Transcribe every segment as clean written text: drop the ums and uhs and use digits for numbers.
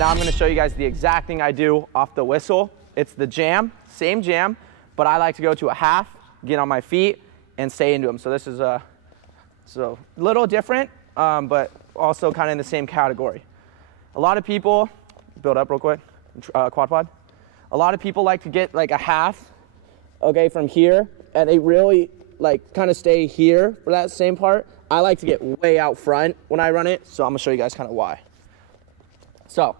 Now I'm gonna show you guys the exact thing I do off the whistle. It's the jam, same jam, but I like to go to a half, get on my feet, and stay into them. So this is a little different, but also kind of in the same category. A lot of people, build up real quick, quad pod. A lot of people like to get like a half, okay, from here, and they really like kind of stay here for that same part. I like to get way out front when I run it, so I'm gonna show you guys kind of why. So,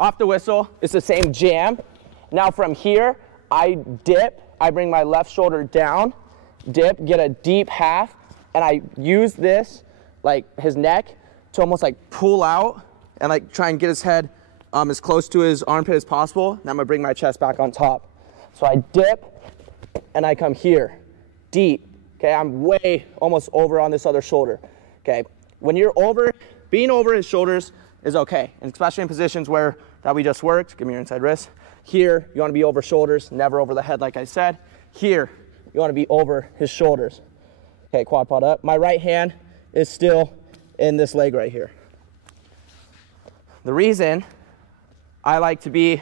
off the whistle, it's the same jam. Now from here, I dip, I bring my left shoulder down, dip, get a deep half, and I use this, like his neck, to almost like pull out and like try and get his head as close to his armpit as possible. Now I'm gonna bring my chest back on top. So I dip, and I come here, deep. Okay, I'm way almost over on this other shoulder. Okay, when you're over, being over his shoulders is okay, and especially in positions where that we just worked. Give me your inside wrist. Here, you want to be over shoulders, never over the head, like I said. Here, you want to be over his shoulders. Okay, quad pod up. My right hand is still in this leg right here. The reason I like to be,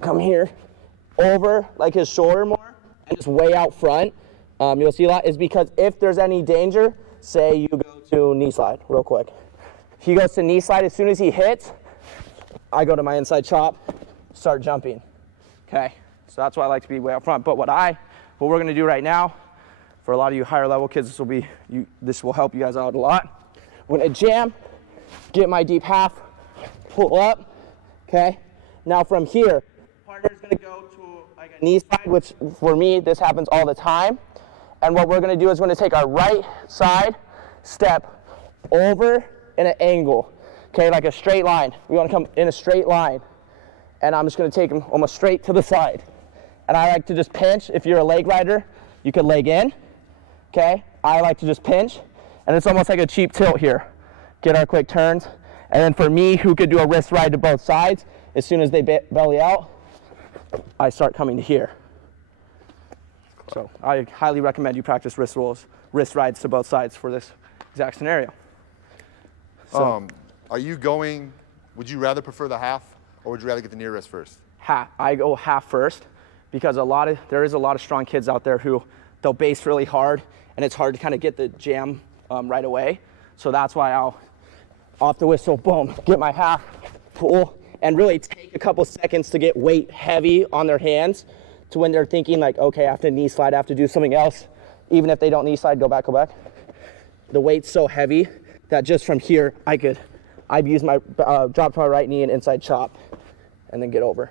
come here, over like his shoulder more, and just way out front, you'll see a lot, is because if there's any danger, say you go to knee slide real quick. He goes to knee slide, as soon as he hits, I go to my inside chop, start jumping. Okay, so that's why I like to be way out front. But what we're gonna do right now, for a lot of you higher level kids, this will help you guys out a lot. I'm gonna jam, get my deep half, pull up, okay? Now from here, partner's gonna go to like a knee slide, which for me, this happens all the time. And what we're gonna do is we're gonna take our right side, step over in an angle, okay, like a straight line. We wanna come in a straight line. And I'm just gonna take them almost straight to the side. And I like to just pinch. If you're a leg rider, you could leg in, okay? I like to just pinch, and it's almost like a cheap tilt here. Get our quick turns. And then for me, who could do a wrist ride to both sides, as soon as they belly out, I start coming to here. So I highly recommend you practice wrist rides to both sides for this exact scenario. So, are you going, would you rather prefer the half, or would you rather get the near wrist first? Half. I go half first, because there is a lot of strong kids out there who they'll base really hard, and it's hard to kind of get the jam right away. So that's why I'll, off the whistle, boom, get my half, pull, and really take a couple seconds to get weight heavy on their hands, to when they're thinking like, okay, I have to knee slide, I have to do something else. Even if they don't knee slide, go back. The weight's so heavy that just from here, I'd use my, drop to my right knee and inside chop, and then get over.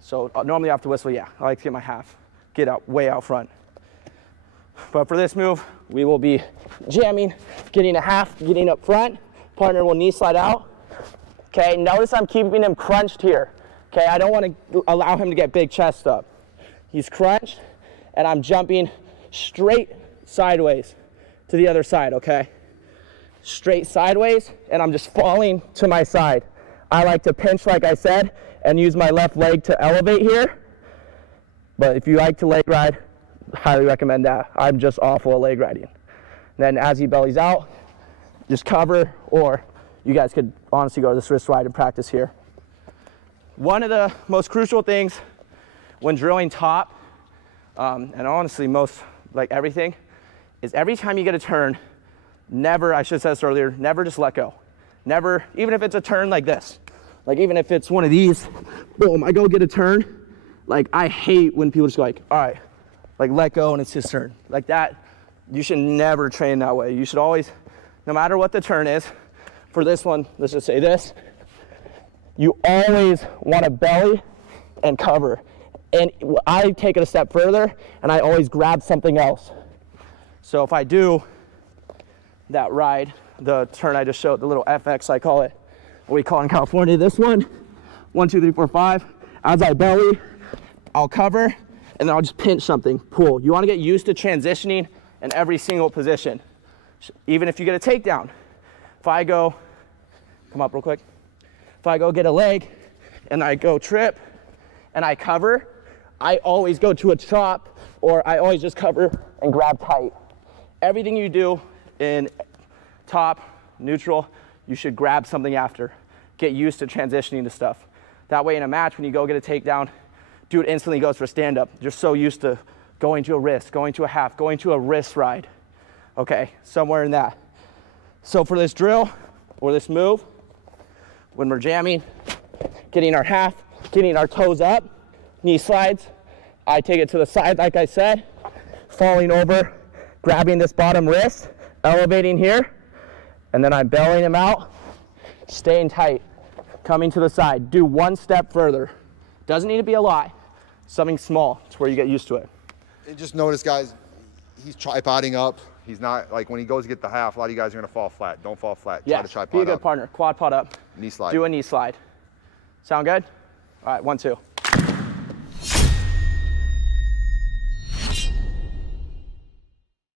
So normally off the whistle, yeah, I like to get my half, get out, way out front. But for this move, we will be jamming, getting a half, getting up front. Partner will knee slide out. Okay, notice I'm keeping him crunched here. Okay, I don't want to allow him to get big chest up. He's crunched, and I'm jumping straight sideways to the other side, okay? Straight sideways, and I'm just falling to my side. I like to pinch, like I said, and use my left leg to elevate here. But if you like to leg ride, highly recommend that. I'm just awful at leg riding. Then as he bellies out, just cover, or you guys could honestly go to this wrist ride and practice here. One of the most crucial things when drilling top, and honestly most, like everything, is every time you get a turn, never, I should have said this earlier, never just let go. Never, even if it's a turn like this, like even if it's one of these, boom, I go get a turn. Like I hate when people just go like, all right, like let go and it's his turn. Like that, you should never train that way. You should always, no matter what the turn is, for this one, let's just say this, you always want to belly and cover. And I take it a step further, and I always grab something else. So if I do that ride, the turn I just showed, the little FX I call it, what we call in California, this one, 1, 2, 3, 4, 5. As I belly, I'll cover, and then I'll just pinch something, pull. You want to get used to transitioning in every single position, even if you get a takedown. If I go, come up real quick. If I go get a leg, and I go trip, and I cover, I always go to a chop, or I always just cover and grab tight. Everything you do in top, neutral, you should grab something after. Get used to transitioning to stuff. That way in a match, when you go get a takedown, dude instantly goes for a stand-up. You're so used to going to a wrist, going to a half, going to a wrist ride. Okay, somewhere in that. So for this drill, or this move, when we're jamming, getting our half, getting our toes up, knee slides, I take it to the side like I said, falling over, grabbing this bottom wrist, elevating here, and then I'm bellying him out, staying tight, coming to the side. Do one step further. Doesn't need to be a lot, something small. It's where you get used to it. And just notice, guys, he's tripoding up. He's not, like when he goes to get the half, a lot of you guys are gonna fall flat. Don't fall flat. Yeah, Try to tripod be a good up. partner. Quad pod up. Knee slide. Do a knee slide. Sound good? All right, 1, 2.